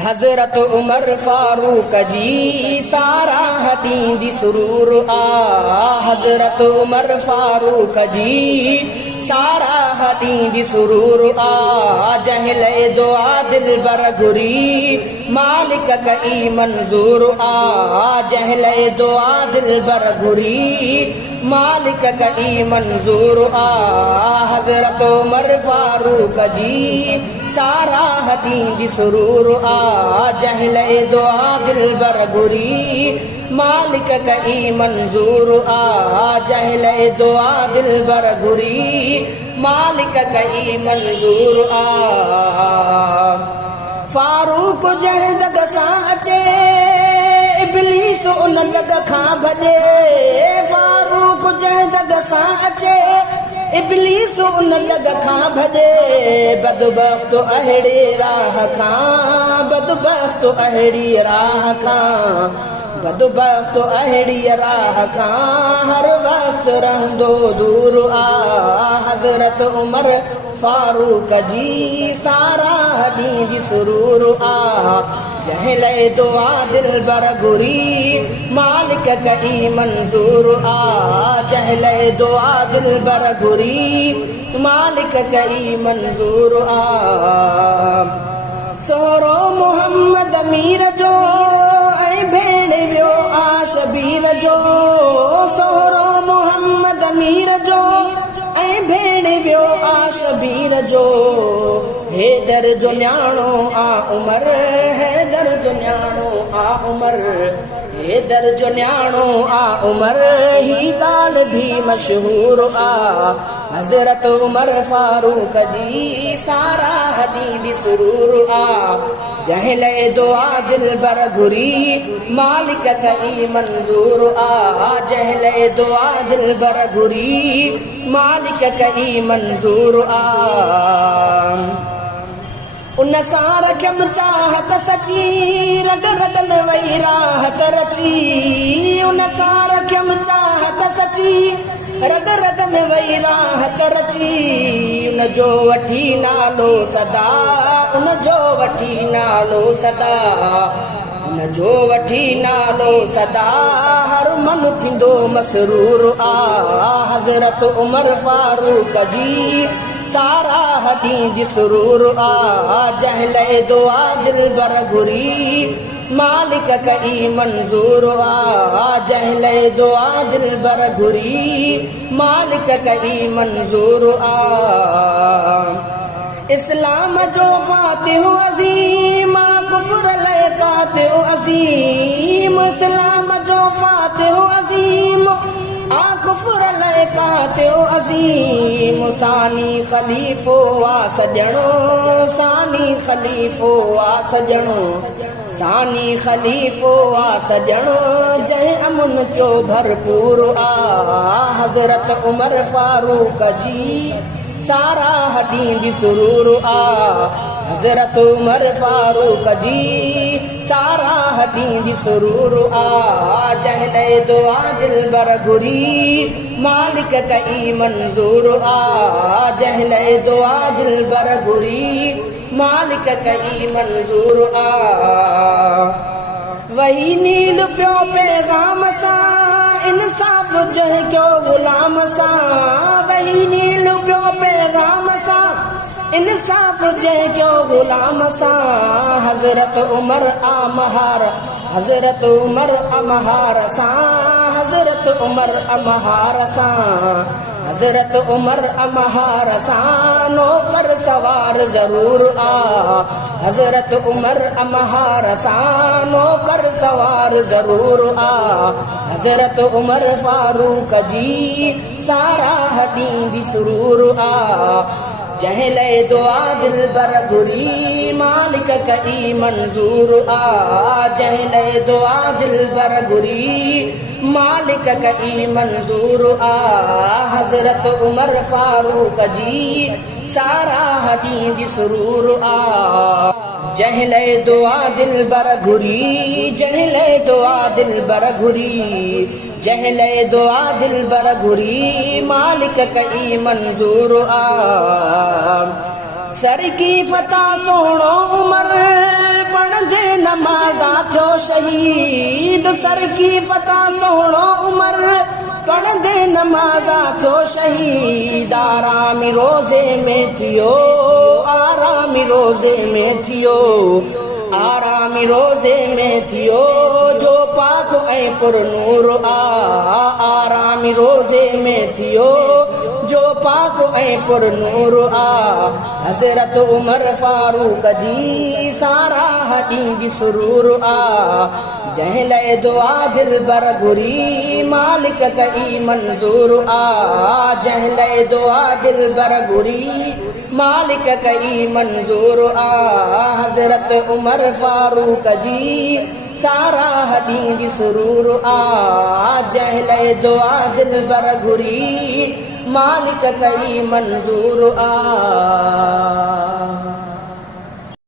हजरत उमर फारूक जी सारा हदींदी सुरूर आ। हजरत उमर फारूक जी सारा हदींदी सुरूर आ। जहले जो आदिल बरगुरी मालिक कई मंजूर आ। जहले जो आदिल बरगुरी मालिक कई मंजूर आ। हजरत उमर फारूक जी सारा हदींदी सुरूर आ। जहले जो आदिल बरगुरी मालिक कई मंजूर आ। जहले जो आदिल बरगुरी मालिक कई मंजूर आ। फारूक जंहिं दग सां अचे इब्लीस उन दग खां भॼे। फारूक जंहिं दग सां अचे इब्लीस उन दग खां भॼे। बदबख्त अहिड़ी राह खां बदबख्त अहिड़ी राह खां बदबख्त अहिड़ी राह खां हर वक्त रहंदो दूर आ। हजरत उमर फारूक जी सारा हदींदी सुरूर आ। जहले दुआ दिल बरगुरी मालिक कई मंजूर आ। जहले दुआ दिल बरगुरी मालिक कई मंजूर आ। सोरो मोहम्मद मीर जो ऐं भेण वियो आ शबीर जो। सोरो मोहम्मद मीर जो ऐं भेण वियो आ शबीर जो। हैदर जो न्याणो आ उमर हैदर जो न्याणो आ उमर हैदर जो न्याणो आ उमर ही ॻाल्हि भी मशहूर आ। हजरत उमर फारूक जी सारा हदींदी सुरूर आ। जहले दुआ दिल बरगुरी मालिक कई मंजूर आ। जहले दुआ दिल बरगुरी मालिक कई मंजूर आ। उन सां रखियम चाहत सची रग रग में वही राहत रची। उन सां रखियम चाहत सची रग रग में वही राहत रची। उन जो वठी नालो सदा उन जो वठी नालो सदा उन जो वठी नालो सदा हर मन थींदो मसरूर आ। हजरत उमर फारूक जी सारा हदींदी सुरूर आ। जहले दुआ दिल बरगुरी मालिक कई मंजूर आ। जहले दुआ दिल बरगुरी मालिक कई मंजूर आ। इस्लाम जो फातिह अज़ीम कुफ्र लय फातिह अज़ीम। इस्लाम जो फातिह अज़ीम आ कुफ्र लय फातिह अज़ीम। सानी खलीफो आ सजणो सानी खलीफो आ सजणो सानी खलीफो आ सजणो जंहिं अमन जो भरपूर आ। हजरत उमर फारूक जी सारा हदींदी सुरूर आ। हजरत उमर फारूक जी सारा हदींदी सुरूर आ। जहले दुआ दिल बरगुरी मालिक कई मंजूर आ। जहले दुआ दिल बरगुरी मालिक कई मंजूर आ। वही नील पियो पैगाम सां इंसाफ जंहिं क्यो गुलाम सां। वही नील पियो पैगाम सां इंसाफ जंहिं क्यो गुलाम सां। हजरत उमर अमहार हजरत उमर अमहार सां हजरत उमर अमहार सां हजरत उमर अमहार सां नौकर सवार जरूर आ। हजरत उमर अमहार सां नौकर सवार जरूर आ। हजरत उमर फारूक जी सारा हदींदी सुरूर आ। जहले दुआ दिल बरगुरी मालिक कई मंजूर आ। जहले दुआ दिल बरगुरी मालिक कई मंजूर आ। हजरत उमर फारूक जी सारा हदींदी सुरूर आ। जहले दुआ दिल बरगुरी जहले दुआ दिल बरगुरी जहले दुआ दिल बरगुरी मालिक कई मंजूर आ। सर की फता सोनो उमर पढ़ शहीद सर की फतह सोहणो उमर पढ़ दे नमाज़ा को शहीद आरामी रोज़े में थियो आरामी रोज़े में थियो आरामी रोज़े में थियो जो पाक ऐं पुरनूर आरामी रोज़े में थियो जो पाक ऐं पुरनूर हज़रत उमर फारूक जी सारा ॾींदी सुरूर जंहिं लाइ दुआ दिल बर घुरी मालिक कई मंज़ूर जंहिं लाइ दुआ दिल बर घुरी मालिक कई मंज़ूर हज़रत उमर फारूक जी सारा ॾींदी सुरूर जंहिं लाइ दुआ दिल बर घुरी मालिक कई मंज़ूर